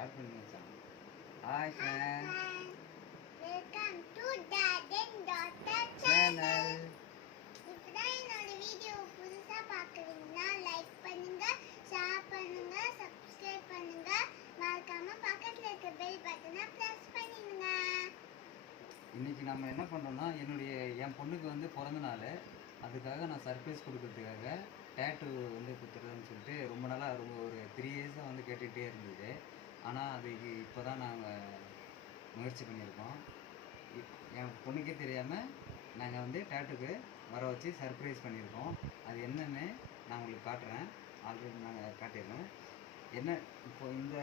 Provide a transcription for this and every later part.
Start பண்ணி வச்சான் hi welcome to dad and daughter channel இப்பதான் என்னோட வீடியோ புதுசா பார்க்குறீங்கன்னா லைக் பண்ணுங்க ஷேர் பண்ணுங்க சப்ஸ்கிரைப் பண்ணுங்க. மறக்காம பக்கத்துல இருக்க பெல் பட்டனை பிரஸ் பண்ணிடுங்க. இன்னைக்கு நம்ம என்ன பண்ணோம்னா என்னுடைய என் பொண்ணுக்கு வந்து பிறந்த நாள். அதுக்காக நான் சர்ப்ரைஸ் கொடுக்கறதுக்காக டேட்டு வந்து கொடுத்துறதுன்னு சொல்லிட்டு ரொம்ப நாளாக ரொம்ப ஒரு த்ரீ இயர்ஸாக வந்து கேட்டுகிட்டே இருந்தது. ஆனால் அதுக்கு இப்போ தான் நாங்கள் முயற்சி பண்ணியிருக்கோம். என் பொண்ணுக்கே தெரியாமல் நாங்கள் வந்து டேட்டுக்கு வர வச்சு சர்ப்ரைஸ் பண்ணியிருக்கோம். அது என்னென்னு நான் உங்களுக்கு காட்டுறேன். ஆல்ரெடி நாங்கள் காட்டிடுறோம் என்ன இப்போ இந்த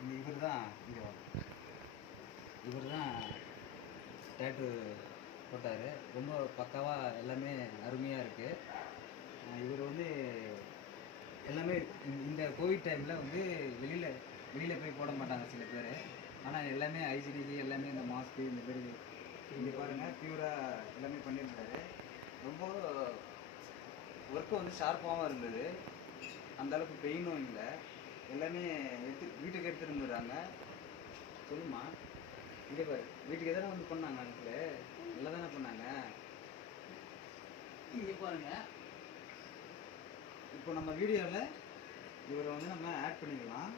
இந்த இவர் தான் இங்கே இவர் தான் டேட்டு போட்டார். ரொம்ப பக்காவாக எல்லாமே அருமையாக இருக்குது இவர் வந்து எல்லாமே இந்த- இந்த கோவிட் டைமில் வந்து வெளியில் வெளியில் போய் போட மாட்டாங்க சில பேர். ஆனால் எல்லாமே ஹைஜீனிக்கு எல்லாமே இந்த மாஸ்க்கு இந்த பேர் இங்கே பாருங்கள் பியூராக எல்லாமே பண்ணியிருந்தாரு. ரொம்ப ஒர்க்கு வந்து ஷார்ப்பாகவும் இருந்தது. அந்த அளவுக்கு பெயினும் இல்லை. எல்லாமே எடுத்து வீட்டுக்கு எடுத்துகிட்டு வந்துடுறாங்க. சொல்லுமா இங்கே பாரு வீட்டுக்கு எதனா வந்து பண்ணாங்க அதுக்கு நல்லா தானே பண்ணாங்க? இங்கே பாருங்கள் இப்போ நம்ம வீடியோவில் இவரை வந்து நம்ம ஆட் பண்ணிக்கலாம்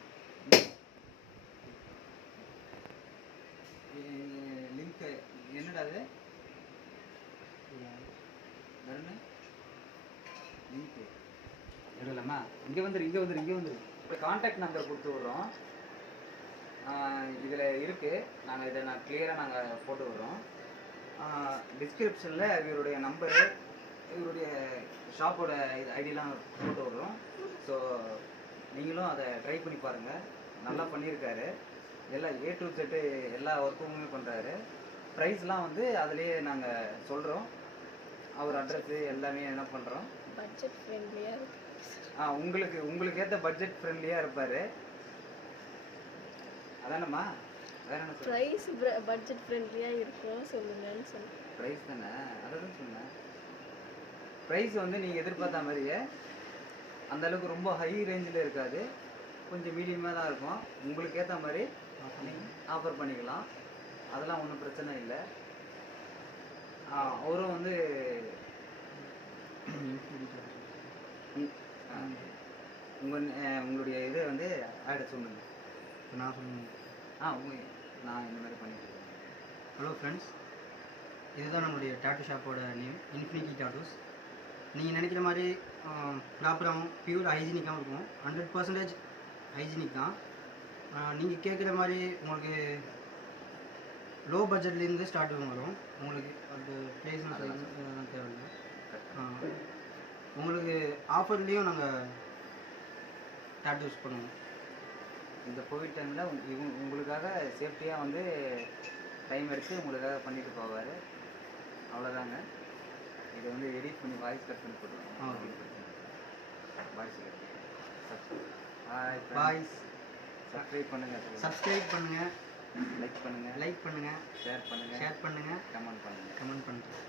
லிங்க் என்னடா அது வருண் லிங்க் இங்கே வந்துரு இங்கே வந்துரு இங்கே வந்துரு. இப்போ காண்டாக்ட் நம்பர் கொடுத்து விட்றோம். இதில் இருக்குது நாங்கள் இதை நான் கிளியராக நாங்கள் போட்டு விடுறோம். டிஸ்கிரிப்ஷனில் இவருடைய நம்பரு இவருடைய ஷாப்போட இது ஐடியெலாம் போட்டு விடுறோம். ஸோ நீங்களும் அதை ட்ரை பண்ணி பாருங்கள் நல்லா பண்ணியிருக்காரு. எல்லா ஏ டு செட்டு எல்லா ஒர்க்குமே பண்ணுறாரு ப்ரைஸ்லாம் வந்து அதுலேயே நாங்கள் சொல்கிறோம் அவர் அட்ரஸ்ஸு எல்லாமே என்ன பண்ணுறோம் பட்ஜெட் ஃப்ரெண்ட்லியாக ஆ உங்களுக்கு உங்களுக்கு ஏற்ற பட்ஜெட் ஃப்ரெண்ட்லியாக இருப்பார். அதானம்மா? வேற ப்ரைஸ் பட்ஜெட் ஃப்ரெண்ட்லியாக இருக்கும் சொல்லுங்கன்னு சொன்னேன் ப்ரைஸ் தானே? அதை தான் சொன்னேன். ப்ரைஸ் வந்து நீங்கள் எதிர்பார்த்த மாதிரியே அந்த அளவுக்கு ரொம்ப ஹை ரேஞ்சில் இருக்காது. கொஞ்சம் மீடியமாக தான் இருக்கும். உங்களுக்கு ஏற்ற மாதிரி ஆஃபர் பண்ணிக்கலாம். அதெல்லாம் ஒன்றும் பிரச்சனை இல்லை. ஆ, அவரும் வந்து உங்கள் உங்களுடைய இதை வந்து ஆட சொல்லுங்க இப்போ நான் சொன்னேன். ஆ உங்க நான் இந்த மாதிரி பண்ணிட்டு இருக்கேன். ஹலோ ஃப்ரெண்ட்ஸ் இதுதான் நம்மளுடைய டாட்டூ ஷாப்போட நேம் இன்ஃபினிட்டி டாட்டூஸ் நீங்கள் நினைக்கிற மாதிரி ப்ராப்பராகவும் பியூர் ஹைஜீனிக்காகவும் இருக்கும். ஹண்ட்ரட் பர்சன்டேஜ் ஹைஜீனிக் தான். நீங்கள் கேட்குற மாதிரி உங்களுக்கு லோ பட்ஜெட்லேருந்து ஸ்டார்ட் வரும் உங்களுக்கு அந்த ப்ளேஸ் தேவையில்லை. ஆ, உங்களுக்கு ஆஃபர்லேயும் நாங்கள் டாட்டூஸ் பண்ணுவோம். இந்த கோவிட் டைமில் உங்களுக்காக சேஃப்டியாக வந்து டைம் எடுத்து உங்களுக்காக பண்ணிட்டு போவார். அவ்வளோதாங்க இதை வந்து எடிட் பண்ணி வாய்ஸ் கட் பண்ணி. போட்டுருவோம். வாய்ஸ் கட் பாய்ஸ் சப்ஸ்கிரைப் பண்ணுங்கள் சப்ஸ்கிரைப் பண்ணுங்கள் லைக் பண்ணுங்கள் லைக் பண்ணுங்கள் ஷேர் பண்ணுங்கள் ஷேர் பண்ணுங்கள் கமெண்ட் பண்ணுங்கள் கமெண்ட் பண்ணுறேன்